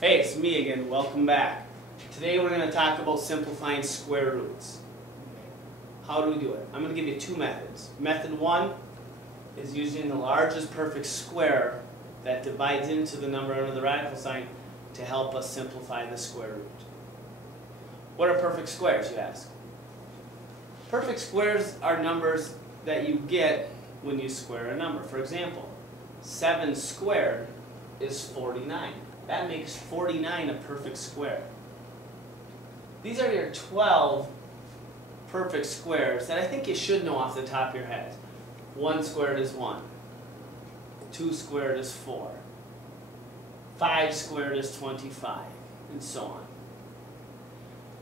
Hey, it's me again. Welcome back. Today we're going to talk about simplifying square roots. How do we do it? I'm going to give you two methods. Method one is using the largest perfect square that divides into the number under the radical sign to help us simplify the square root. What are perfect squares, you ask? Perfect squares are numbers that you get when you square a number. For example, 7 squared is 49. That makes 49 a perfect square. These are your 12 perfect squares that I think you should know off the top of your head. 1 squared is 1. 2 squared is 4. 5 squared is 25, and so on.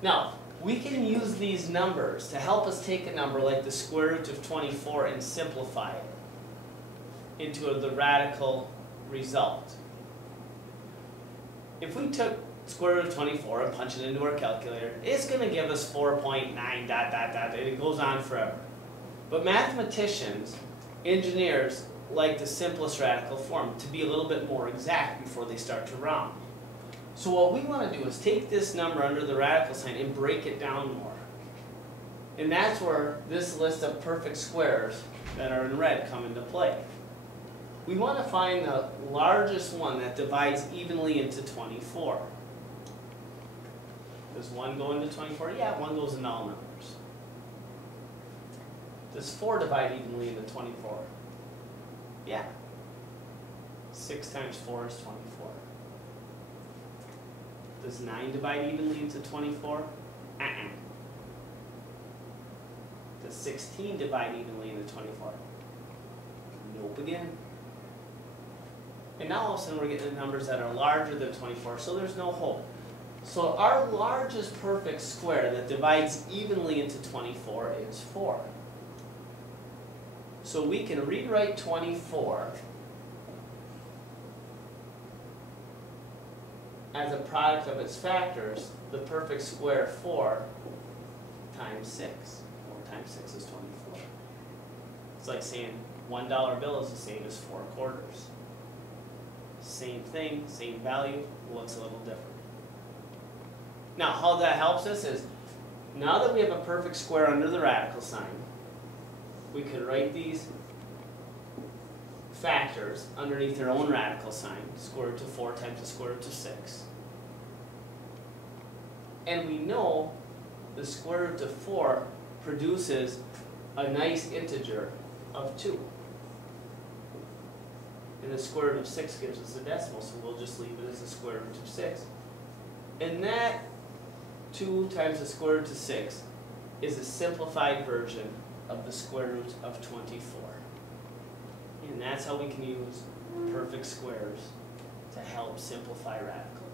Now, we can use these numbers to help us take a number like the square root of 24 and simplify it into the radical result. If we took square root of 24 and punch it into our calculator, it's going to give us 4.9 ... and it goes on forever. But mathematicians, engineers, like the simplest radical form to be a little bit more exact before they start to round. So what we want to do is take this number under the radical sign and break it down more. And that's where this list of perfect squares that are in red come into play. We want to find the largest one that divides evenly into 24. Does 1 go into 24? Yeah, 1 goes into all numbers. Does 4 divide evenly into 24? Yeah. 6 times 4 is 24. Does 9 divide evenly into 24? Does 16 divide evenly into 24? Nope again. And now all of a sudden we're getting numbers that are larger than 24, so there's no hope. So our largest perfect square that divides evenly into 24 is 4. So we can rewrite 24 as a product of its factors, the perfect square 4 times 6. 4 times 6 is 24. It's like saying $1 bill is the same as 4 quarters. Same thing, same value, looks a little different. Now, how that helps us is, now that we have a perfect square under the radical sign, we could write these factors underneath their own radical sign, square root of 4 times the square root of 6. And we know the square root of 4 produces a nice integer of 2. And the square root of 6 gives us a decimal, so we'll just leave it as the square root of 6. And that 2 times the square root of 6 is a simplified version of the square root of 24. And that's how we can use perfect squares to help simplify radicals.